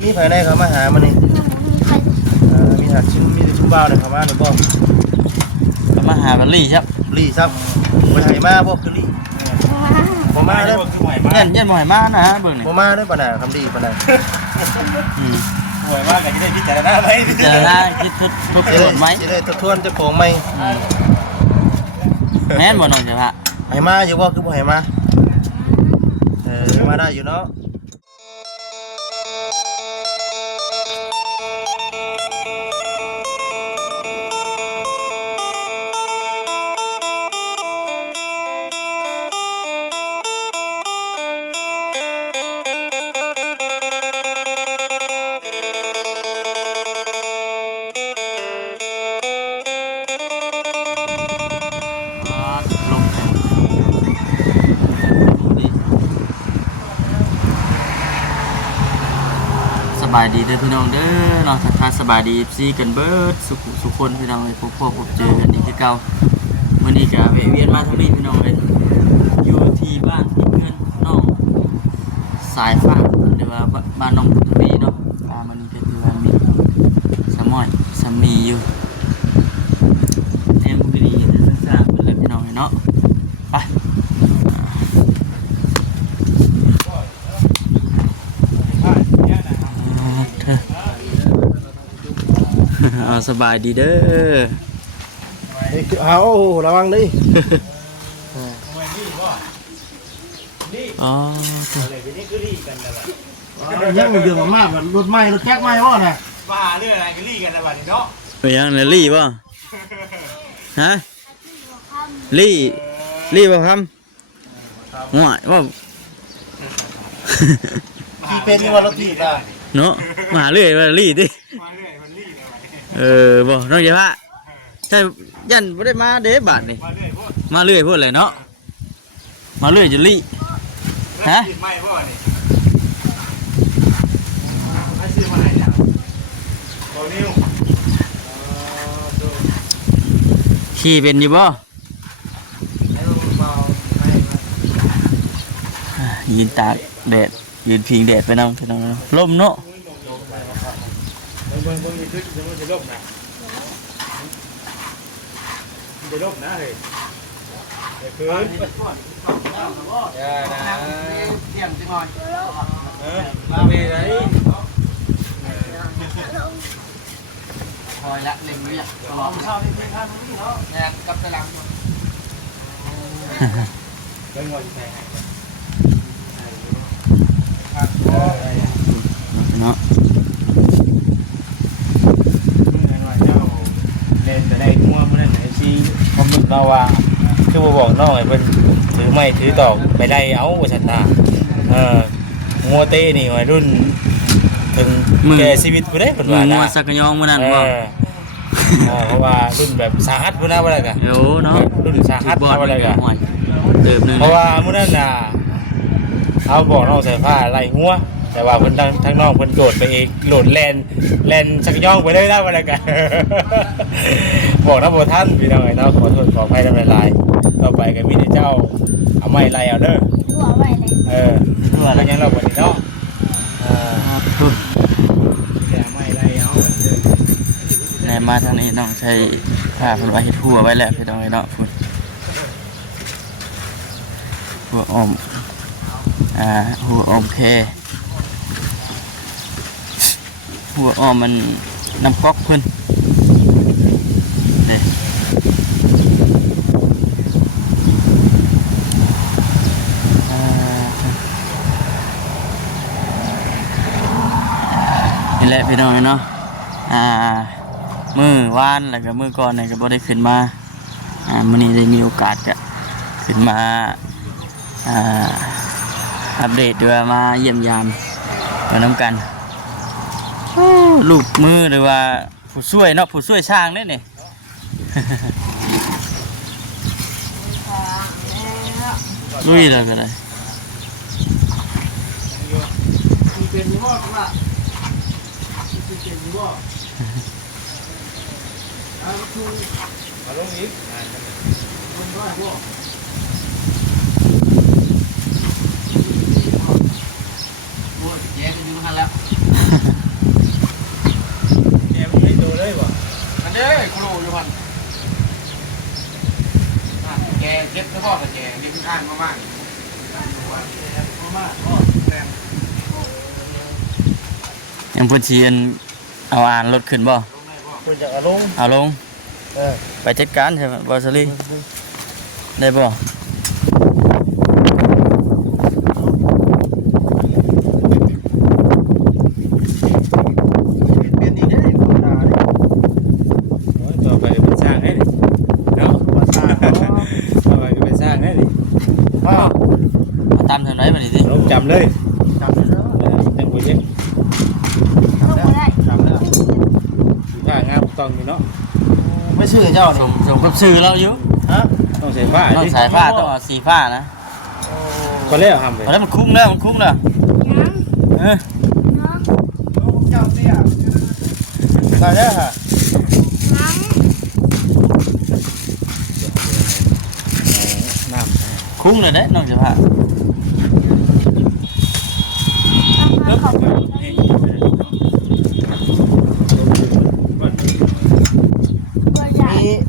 มีภายในเขามาหามันนี่มีหักชิ้นมีชุ่มบ้าเลยเขามาหรือบ่เขามาหาบัลลี่ครับลี่ซับไปไทยมาบ่คือลี่บ่มาเด้อเย็นบ่ให้มานะเบิ่งนี่บ่มาเด้อปะน่ะคำดีปะน่ะหวยมากก็จะได้พิจารณาไหมพิจารณาคิดทุกๆคนไหมจะได้ทบทวนเจ้าของไหมแม่นบ่น้องจ้ะพะให้มาอยู่บ่คือบ่ให้มามาได้อยู่เนาะสบายดีเด้อพี่น้องเด้อเนาะทักทายสบายดีซีกันเบิดสุขคนพี่น้องเลยพบเจอกันอีกที่เก่ามื้อนี้ก็แวะเวียนมาทางนี้พี่น้องเลยอยู่ที่บ้านที่เพื่อนน้องสายฟ้าหรือว่าบ้านน้องทวีเนาะมื้อนี้ก็คือว่ามีสมอยสามีอยู่แอมบุรีเด้อซ่าๆเพิ่นเลยพี่น้องเนาะไปเอาสบายดีเด้อเอาระวังดิอ๋อยังมันเดือดมากแบบรถไหม้รถแก๊สไหม้วะน่ะว่าเรื่องอะไรก็รีกันนะบัดนี้เนาะไปยังเลยลี่ป่ะฮะลี่ป่ะครับง่วยว่าที่เป็นนี่ว่ารถที่ได้เนาะมาเรื่อยมาลี่ดิบ่น้องเจ้าพะใช่ยันไม่ได้มาเด้บาทนี่มาเรื่อยพูดเลยเนาะมาเรื่อยจะลี่ฮะไม่พ่อนี่ไม่ซื้อมาให้จังบ่นิ้วขี่เป็นอยู่บ่ยืนตากแดดยืนพิงแดดไปน้องลมเนาะเบิ่งนี่คือมันจะลบนะมันจะลบนะเฮ้ยคืออย่านะเตรียมจังหน่อยมาเวไหนคอยละเล็งเรียกตลอดเข้าที่ท่านนี่เนาะแอบกับตะลังเบิ่งว่าสิใส่ให้เนาะเล่นแต่ได้งัวมันนั่นไอ้ซีคอมมึงเราว่าคือบ่บอกน้องไอ้เพิ่นถือไม้ถือตอกไปได้เอาว่าซั่นน่ะงัวเต้นี่วัยรุ่นถึงแก่ชีวิตบ่ได้เพิ่นว่านะงัวสักยองมื้อนั้นบ่เพราะว่ารุ่นแบบสาหัสพุ่นน่ะว่าแล้วก็โอ้เนาะรุ่นสาหัสว่าแล้วก็เติบนึงเพราะว่ามื้อนั้นน่ะเอาบอกน้องใส่ผ้าไล่งัวแต่ว่าเพิ่นทั้งน้องเพิ่นโดดไปเองโหลดแลนสักย่องไปได้แล้วว่าแล้วกันบอกนะบ่ท่านพี่น้องเนาะขอโทษขออภัยนำหลายๆต่อไปก็มีแต่เจ้าเอาไม้ไล่เอาเด้อตัวไว้เลยตัวอะไรยังเราบ่นี่เนาะไม้ไล่เอาแนมาทางนี้น้องใช้ผ้าเพิ่นว่าเฮ็ดหัวไว้แล้วพี่น้องเนาะหัวอ้อมหัวอ้อมแพหัวอ้อมมันน้ำก๊อกเพิ่นเด้นี่แหละพี่น้องเนาะมือวานแล้วก็มือก่อนเนี่ยก็บ่ได้ขึ้นมามื้อนี้ได้มีโอกาสก็ขึ้นมาอัปเดตด้วยมาเยี่ยมยามมาน้ำกันลูกมือหรือว่าผู้ช่วยเนาะผู้ช่วยช่างเนี่ยลุยเลยกันเลยเป็นยี่ห้อกันละเป็นยี่ห้อมาลงอีกมันได้บ่โอ้ยแย่กันอยู่กันแล้ว แกไม่ได้ดูเลยบ่ อันนี้กูรู้อยู่พันแกเจ็บก็บอกกับแกนี่คือข้างมากๆแรง ยังพูดเชียนเอาอ่านรถขึ้นบ่ คุณจะเอาลง เอาลง เออ ไปจัดการใช่ไหมบอสลี่ได้บ่ เปลี่ยนนี่ได้ธรรมดาเลย โอ้ยต่อไปเป็นสร้างให้ดิเนาะ ภาษาเขา ต่อไปก็เป็นสร้างให้ดิ ว้าว มาตามทางไหนมาดิสิ ลงจำเลย จำได้แล้ว แต่งโปรเจกต์ จำได้จำได้ สีผ้างามต้องอยู่เนาะ ไม่ชื่อเจ้า ส นี่ มสมกับชื่อเราอยู่ ฮะ ต้องใส่ผ้า ต้อง ดิ สายฟ้าต้องเอาสีฟ้านะ ก็เล่าทำไป เพราะนั้นมันคุ้มแล้วมันคุ้มแล้วเออ เจ้าเตี้ยได้แล้วฮะ น้ำ คุ้มเลยเด้น้องเสื้อผ้า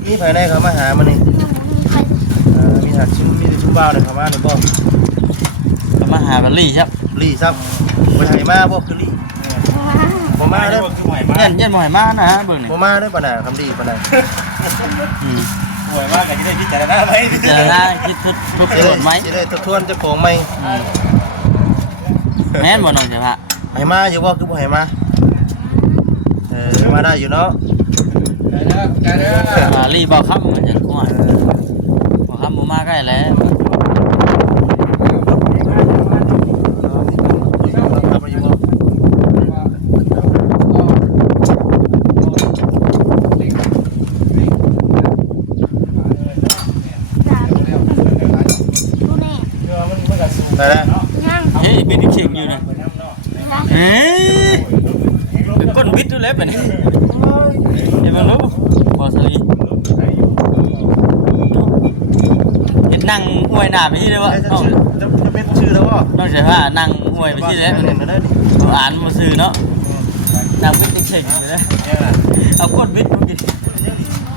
มีภายในเขามาหามานี่มีหักชิ้นมีแต่ชุ่มบ้าวเลยเขามาเนี่ยบ่ ก็มาหาบัลลี่ครับ ลี่ซับไปไทยมาบ่คือลี่บ่มาเด้อ เย็นเย็นบ่อยมากนะฮะเบิ่งนี่ บ่มาเด้อปะน่ะคำดีปะน่ะ อืม ป่วยมากเลยที่ได้พิจารณาไหม เจอหน้าคิดทุก สิ ส่วนไหม สิได้ทบทวนเจ้าของใหม่ อืมแม่นบ่น้องเสื้อผ้า ให้มาอยู่บ่คือบ่ให้มามาได้อยู่เนาะ บัลลี่บ่ครับมันจะคุ้มบ่ครับบ่มาใกล้แล้ว ครับอยู่บ่ได้แล้ว เฮ้ยเป็นเข่งอยู่นะเฮ้ยเป็นก้นวิทย์ด้วยแล้วแบบนี้เห็นไหมลูกบอสลีเห็นนั่งห้วยหน้าไปที่เลยวะน้อง จะเป็นชื่อแล้วบ่ น้องเสียผ้านั่งห้วยไปที่แล้ว เห็นได้ดิ อ่านมาซื้อเนาะนั่งวิทย์เข่งอยู่นะเอาก้นวิทย์มากิน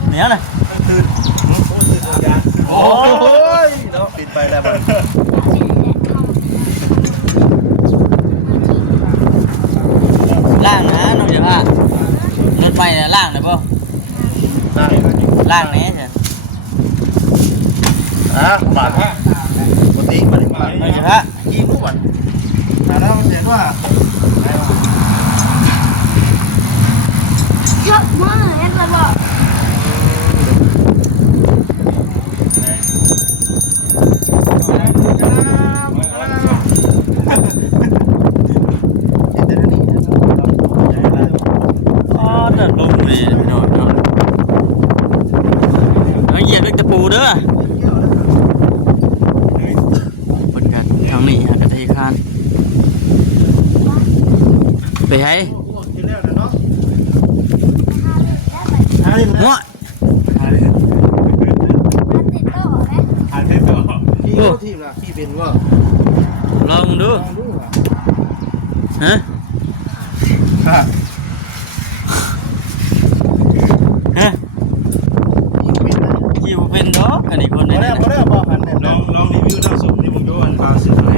เหนียวนะ โอ้ยเนาะปิดไปแล้วบ่ ล่างนะน้องเสียผ้ารถไฟเนี่ยล่างเลยป่ะ ได้ ล่างแน่ใช่ บาทปกติบ่ได้บาท น้องเสียผ้า กี่มื้อวันแล้วมันเสียว่า เยอะมากเลยจะบอก อ๋อเดินลงเลยพี่น้องเนาะเอาเหยียบด้วยตะปูเด้อเปิดกันทางนี้หากระเทคานไปให้หัว ติดโต๊ะไหม อ่านเส้นต่อ พี่ทีมล่ะพี่เป็นว่า ลองดูฮะฮะ คิวเป็นดอกอันนี้คน พ นี้ อแล้วพอแล้วบอกกันเนี่ย ลองรีวิวน้ำส้มนี่มึงดูอันพาซื้อไหน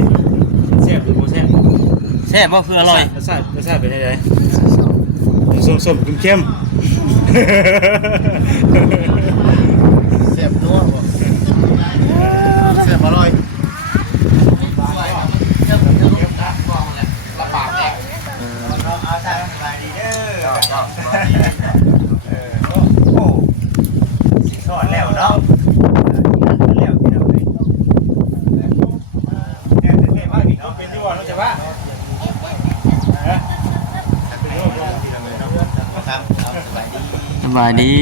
แซ่บหรือโมแซ่บ แซ่บบ่คืออร่อย รสชาติเป็นยังไงส้มๆเข้ม เสียบนัวบ่เสียบอร่อย สอนแล้วเนาะแล้วพี่น้องเลยเนี่ยมากอีกเนาะเป็นที่ว่าเราจะว่า สบายดี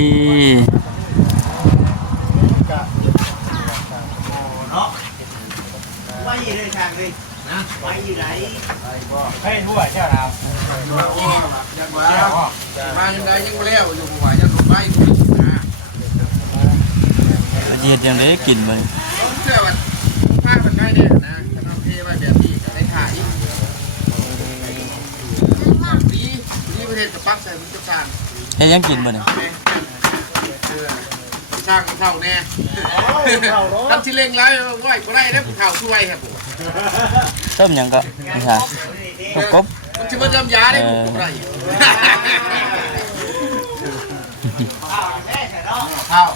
ไม่ยืนทางเลยนะไม่ยืนไหน ให้รู้ว่าเจ้าเรา ยังว่ามายังไงยังไม่แล้วอยู่หัวยังหลุดไปนะ ละเอียดอย่างได้กินไป ต้องเชื่อว่าผ้ามันใกล้เนี่ยนะถ้าน้องเทไว้แบบนี้จะได้ถ่ายดี เห็ดกับปักใส่มันจะสร้าง เฮ็ดยังกินบ่เนี่ย ช่างเท่าแน่ทำที่เล่งไรไหวก็ได้ได้ข่าวช่วยครับผม ต้มหยังก็นี่ค่ะกบ มันจะมาจำยาได้ผมก็ได้ข้าว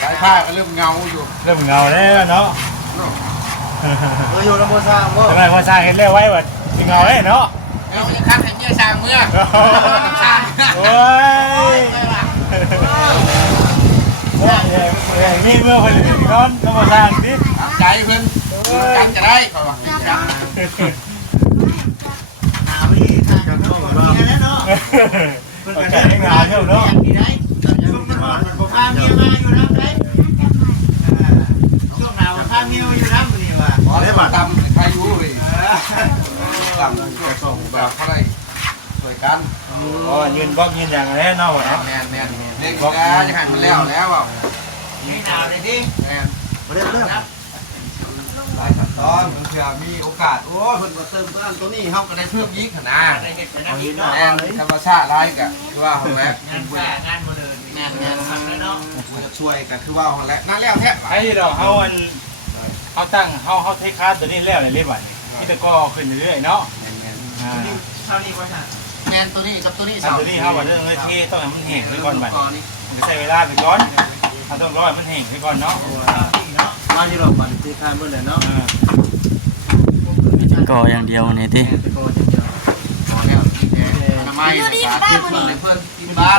สายผ้าก็เริ่มเงาอยู่ เริ่มเงาแล้วเนาะ อยู่ลำบากสร้างบ่ ทำไมพอสร้างเห็นเรียกไว้ว่าเงาเลยเนาะ แล้วจะคัดให้เงี้ยช่างเมื่อช่าง โอ้ยนี่เมื่อคนอื่นเขาต้องมาสร้างสิ ใจเพิ่นกันจะได้เขาบอกจัง โอเคให้งานเท่าเนาะ ขอได้มาทำใครรู้เลยทำช่วยส่งแบบเท่าไรช่วยกัน อ๋อยืนบล็อกยืนอย่างแน่นอนนะ แมนเด็กแล้วจะหันมันแล้วอ่ะแมน บ่ได้เรื่อง หลายขั้นตอนเผื่อมีโอกาสโอ้เพิ่นมาเติมต้นตัวนี้เฮาก็ได้เพิ่มอีกขนาดแอนธรรมชาติร้ายกะคือว่าของแล้วงานบ่เดินงานเนาะมันจะช่วยกันคือว่าของแล้วนั่นแล้วแท้ ไอ้เราเขาตั้งเขาเทคาตัวนี้แล้วในเรียบร้อยนี่แต่ก็ขึ้นเรื่อยๆเนาะ แมนตัวนี้กับตัวนี้ อันตัวนี้เขาบอกเรื่องเทต้องให้มันแห้งไปก่อนบัดมันใช้เวลาไปก่อนเขาต้องรอให้มันแห้งไปก่อนเนาะ มาอยู่รอบบ้านที่ทานเบิ่แล้วเนาะ ก่ออย่างเดียวนี่ติ แต่ก็จะเดียว ขอแล้วอนามัยสาธิตเพิ่นเพิ่นกินบ้าน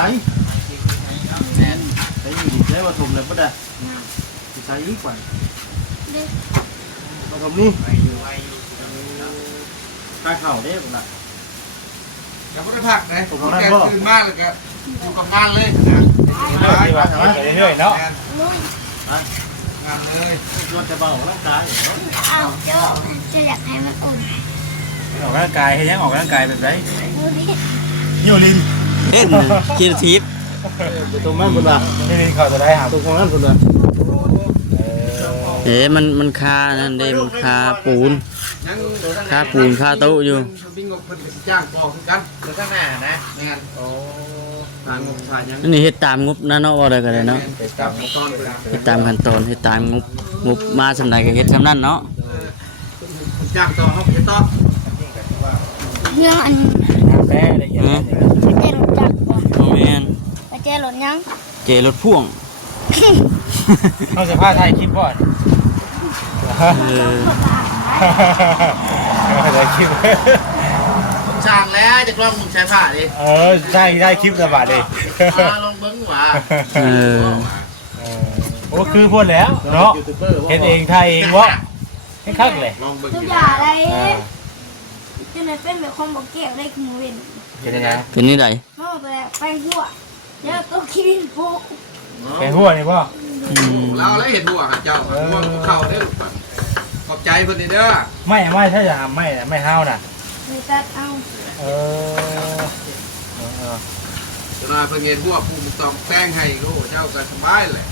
แมน ใช้อยู่ใช้วัตถุแล้วบ่ได้สิใช้อีกกว่าบ่ก็มีตาเข้าเด้พุ่นน่ะ อย่าบ่ได้พักนะแกตื่นมากเลยก็อยู่กับงานเลยนะ ไปเรื่อยๆเนาะ งานเลย ชวนจะเบาร่างกายเนาะ เอาเจ้าจะอยากให้มันอุ่น ออกกำลังกายให้ยังออกกำลังกายแบบไหน ดูดิ โยลิน เฮ็ดกินทิพย์ อยู่ตรงนั้นพุ่นล่ะ โยลินเขาจะได้หา ตรงนั้นพุ่นล่ะ มันคานั่นเด้มันคาปูน ยัง คาปูนคาโต๊ะอยู่ บิงงบเพิ่นก็สิจ้างปอคือกันเดี๋ยวข้างหน้านะแม่น โอ้ทางงบทานยัง นี่เฮ็ดตามงบนะเนาะว่าได้ก็ได้เนาะ ไปตามขั้นตอนเพิ่น เฮ็ดตามขั้นตอนเฮ็ดตามงบมาสำใดก็เฮ็ดสำนั้นเนาะ จ้างต่อเฮาไปต่อ เรื่องอัน แม่ละเอียด ไปเจรถจักรบ่ โอ้แม่น ไปเจรถยัง เจรถพ่วง เขาจะพาถ่ายคลิปก่อน ถ่ายคลิป จ้างแล้วจะกล้องมึงใช้ผ้าดิ ได้คลิประบาดเลย ลองเบิ่งว่า โอ้คือพูดแล้วเนาะ ยูทูบเบอร์ เห็นเองถ่ายเองวะให้คักเลย ลองเบิ่ง ทุกอย่างอะไรจะไหนเป็นแบบความบอกเกี่ยวได้คือเว้น เป็นยังไง เป็นนี่ได นอกจากไปหัวแล้วก็กินพวก เป็นหัวนี่ป่ะ เราแล้วเห็นหัวหาเจ้าหัวเข้าได้ลูกขอบใจเพิ่นเด้อ ไม่ถ้าจะทำไม่ห้าวน่ะ เลยตัดเอา เออ จะมาเพิ่นเห็นหัวผู้ต้องแป้งให้โอ้เจ้าก็สบายเลย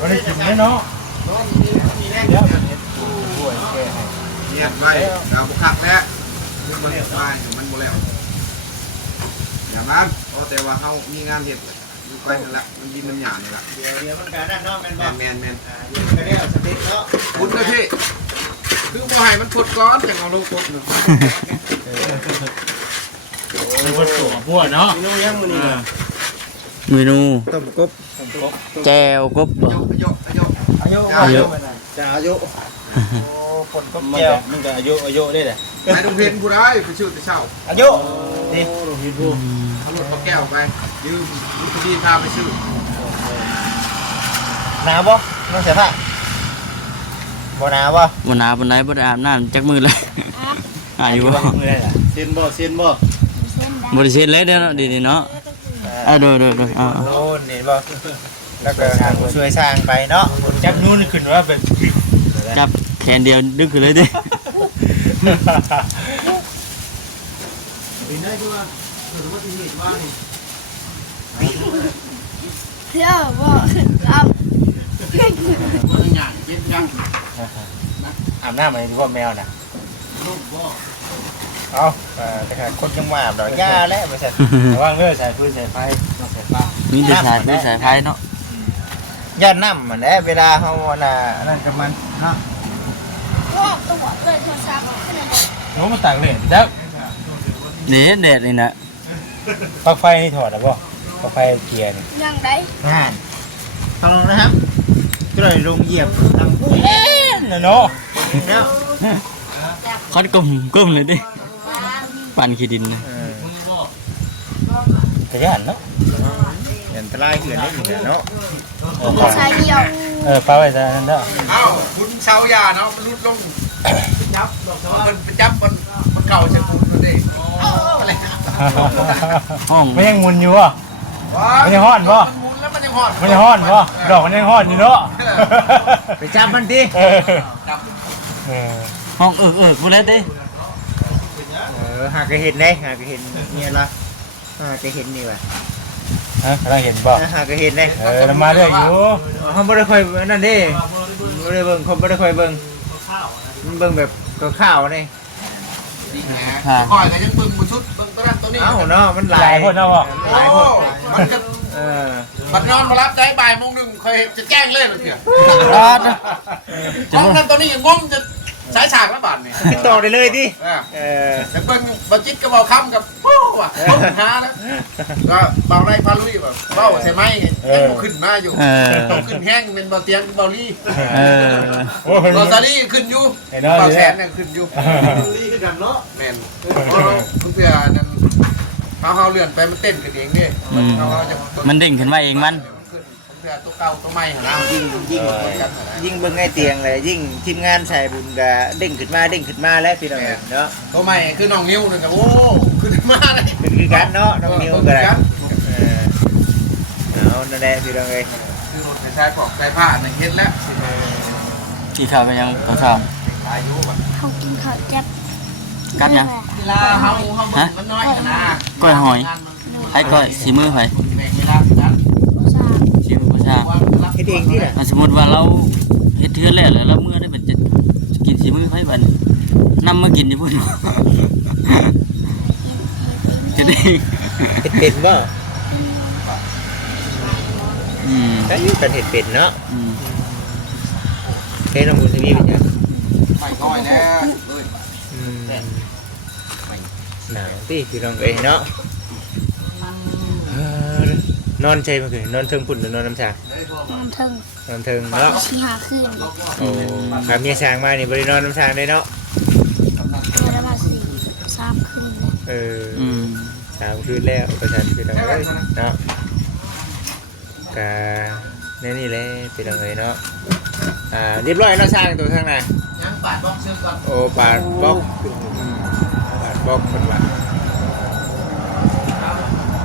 วันนี้กินไหมเนาะเดี๋ยวเห็นหัวแกให้ เงียบไว้ดาวบุคักแล้วมันสบายมันบ่แล้วอย่ามันแต่ว่าเฮามีงานเฮ็ดอยู่ไปนั่นแหละมันยินน้ำหยานี่ล่ะ เดี๋ยวมันการนั่นเนาะแม่นบ่ แม่น ก็ได้สติเนาะ คุณนะพี่คือบ่ให้มันพดก้อนจังเอาลงพดนึง เป็นคนสูงหัวเนาะ เมนูยังมื้อนี้ เมนู ต้มกบ แจ่วกบบ่ อายุจะอายุ คนก็แก้วมันก็อายุได้แหละ นายดงเพนผู้ร้ายไปชื่อแต่เช้า อายุ นี่เห็นบ่ เอารถมาแก้วไปยืมลูกพี่พาไปซื้อ หนาวบ่น้องเสียผ้าบ่หนาวบ่ บ่หนาวปานใดบ่ได้อาบน้ำจักมื้อเลยอายุบ่ มือได้แหละ เส้นบ่เส้นบ่ เส้นได้ บ่ได้เซ็นเลยเด้อเนาะดีๆเนาะเด้อเอา โน่นนี่บ่แล้วก็ทางผู้ช่วยสร้างไปเนาะ จากนู้นขึ้นว่าเป็น จับแขนเดียวดึงขึ้นเลยเด้ เป็นได้คือว่าถือว่าที่เหตุว่านี่ เพื่อบ่เอา มันหยาดเย็นจัง อาบน้ำอะไรดีกว่าแมวน่ะ เอาแต่ขนาดคนยังมาดอกหญ้าแล้วไม่ใช่ ระวังเด้อสายปืนสายไฟต้องสายฟ้า มีแต่สายพื้นสายไฟเนาะ หญ้าน้ำมันแหละเวลาเขาน่ะนั่นกับมันเนาะ ว่าตัวเกิดโทรศัพท์ขึ้นมา โน้มันต่างเลยแล้ว เด็ดเด็ดเลยนะ ปลั๊กไฟนี่ถอดแล้วบ่ปลั๊กไฟเกียร์นี่ ยังได้ ต้องลงนะครับก็เลยลงเหยียบทำ เนาะ แล้ว คัดกลมเลยดิปั่นขี้ดินนะ กระยานเนาะ อันตรายเกินได้อยู่เนาะ ชายเดียว ฟ้าไว้ซะนั่นเด้อ เอ้าคุณชาวยาเนาะมันรุดลงจับมันจับมันเก่าใช่คุณมันเด้อะไร ห้อง มันยังมุนอยู่อ่ะ มันยังฮ้อนบ่ มันหมุนแล้วมันยังฮ้อน มันยังฮ้อนบ่ดอกมันยังฮ้อนอยู่เนาะ ไปจับมันดิ จับ ห้องพูดแล้วดิ หากเห็นได้หากเห็นเนี่ยละหากเห็นนี่ว่ะ ฮะกำลังเห็นบ่ หากเห็นได้ เรามาเรื่อยอยู่ เขาไม่ได้ค่อยนั่นดิไม่ได้เบิ่งเขาไม่ได้ค่อยเบิ่งมันเบิ่งแบบข้าวๆนี่ ดีแหมก่อยก็ยังบึ้งมาชุดบึ้งตัวนั้นตัวนี้ เอ้าเนาะมันห ห ลา ลาย ยคนเนาะบ่ โอ้มันก็ เออ บัดนอนมารับใจบ่ายโมงหนึ่งเคยจะแจ้งเลยมันเถอะ ร้อนนะ ห้องนั้นตัวนี้ยังงงจะสายฉากแล้วบาดเนี่ย ติดต่อได้เลยดิ แต่เพิ่นบอจิตก็บอกคำกับโอ้ว่ะหาแล้วก็เบาไรพาลุยแบบเบาใช่ไหมยังบ่ขึ้นมาอยู่ต้องขึ้นแห้งเป็นเบาเตียงเบาลี่ โอ้ย เบาซาลี่ขึ้นอยู่เบาแสนเนี่ยขึ้นอยู่ลี่ขึ้นกันเนาะแม่นเพื่อนั้นเขาเลื่อนไปมันเต้นกันเองดิเขาจะ มันเด้งขึ้นมาเองมัน เพื่อตัวเก่าตัวใหม่หายิ่งกันหา ยิ่งเบิ่งไอ้เตียงเลยยิ่งทีมงานใส่บุญกะเด้งขึ้นมาแล้วพี่น้องเนาะ ตัวใหม่คือน้องนิ้วนึงครับโอ้ขึ้นมาเลย เป็นคือกันเนาะน้องนิวก็ได้เอานั่นแหละพี่น้องเอ้ย คือรถใช้ของใช้ผ้าเนี่ยเฮ็ดแล้ว ที่ข่าวเป็นยังต่อข่าว อายุมัน เขากินข้าวแจ๊บ กับยัง เวลาเฮามันน้อยนะ ก้อยหอยให้ก้อยสีมือหอย แบ่งเวลากัน โอซา สีมือประชา เฮ็ดเองที่น่ะ สมมติว่าเราเฮ็ดเทือนแล้วแล้วเมื่อได้เป็นจะกินสีมือไผบัดนำมากินอยู่พุ่นจะได้ เฮ็ดเป็นบ่ Ừ. ก็อยู่กันเฮ็ดเป็นเนาะ Ừ. เฮ็ดน้ำบุญทวีเป็นจัง ไม่น้อยแล้วเอ้ย หนาวติพี่น้องเอ้ยเนาะนอนใจบ่คือนอนเทิงพุ่นหรือนอนน้ำชา น้ำเทิง นอนเทิงเนาะ ชี้หาขึ้น โอ้ครับเมียช้างมานี่บ่ได้นอนน้ำชาได้เนาะ เมื่อมาสี่สามคืน เออ Ừ. 3คืนแล้วประชันพี่น้องเอ้ยเนาะกะนี่แหละพี่น้องเอ้ยเนาะเรียบร้อยแล้วสร้างตัวข้างใน ยังปาดบล็อกเชื่อมก่อน โอ้ปาดบล็อกปาดบล็อกคนว่า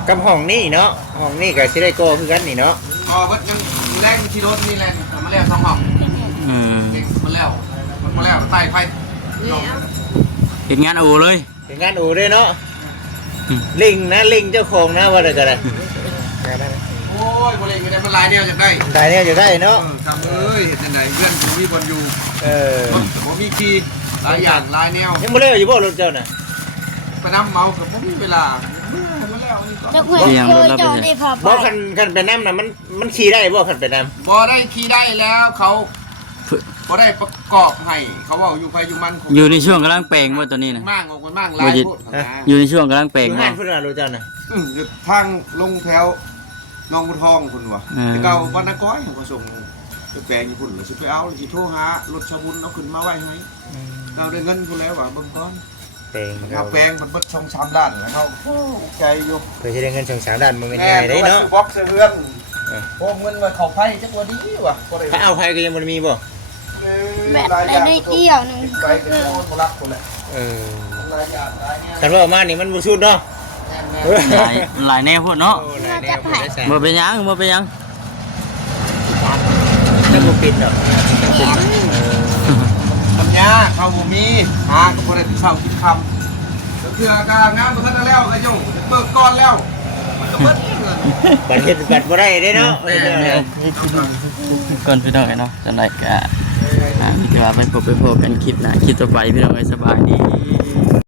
กับห้องนี่เนาะห้องนี่ก็สิได้โกคือกันนี่เนาะ อ๋อมันยังแรงที่รถนี่แรงมาแล้ว2ห้อง Ừ. เด็กมาแล้วมันมาแล้วใต้ไฟ เฮ็ดงานอูเลย เป็นงานอู่ด้วยเนาะลิงนะลิงเจ้าของนะว่าอะไรกันนะ โอ้ยบ่เลยก็ได้มันหลายแนวจากได้ ได้เนี่ยจะได้เนาะ ทำเอ้ยเห็นจังไดเพื่อนกูมีบนอยู่ เออ บ่มีคีย์หลายอย่างหลายแนว ยังบ่เลิกอยู่บ่รถเจ้าน่ะ ไปน้ำเมากับบ่มีเวลาเมื่อมาแล้วนี่ก็ จะคุยเจ้าได้พาไป บ่คันไปน้ำน่ะมันขี่ได้บ่คันไปน้ บ่ได้ขี่ได้แล้วเขาบ่ได้ประกอบให้เขาว่าอยู่ไฟอยู่มัน อยู่ในช่วงกำลังแปลงว่าตัวนี้นะ มากออกไปมากหลายโพดนะ อยู่ในช่วงกำลังแปล ำ ง อยู่ห้า ว่าน พุ่นน่ะรถเจ้าน่ะ อยู่ทางลงแถวหนองบัวทองคุณวะแต่เก่าบ้านนาก้อยผมก็ส่งไปแปลงอยู่พุ่นเลยสิไปเอาเลยสิโทรหารถชาบุญเอาขึ้นมาไว้ให้เราได้เงินคุณแล้วว่ะเบิ่งก่อน แปลง เอาแปลงมันเบิดช่อง3ล้านแล้วเขาใจอยู่ เพื่อจะได้เงิน2-3ด้านมันเป็นยังไงได้เนาะ บล็อกเสื้อเรือนโอ้เงินมาเขาไพ่จักว่าดีว่ะ ถ้าเอาไผก็ยังบ่มีบ่ แบบได้ในเดี่ยวหนึ่ง ไป ก็ เป็น คือ คนรักคนแหละ เออ รายการรายแนว คันว่าออกมานี่มันบ่สุดเนาะ หลายแนวพวกเนาะ โอ้หลายแนวพุ่นได้แซ่ บ่เป็นหยังบ่เป็นหยัง ถ้าบ่ปิดดอก ปัญญาเขาบ่มีหาก็บ่ได้เช้ากินค่ำก็คือการงานบ่ทันแล้วก็ยุ่งเบิกก่อนแล้วมันก็เบิดเงิน บัตรเฮ็ดบัตรบ่ได้เด้เนาะ แม่ ก่อนพี่น้องเนาะจังได๋ก็ มีแต่ว่าไปพบกันคลิปหน้าคลิปต่อไปพี่น้องเอ้ยสบายดี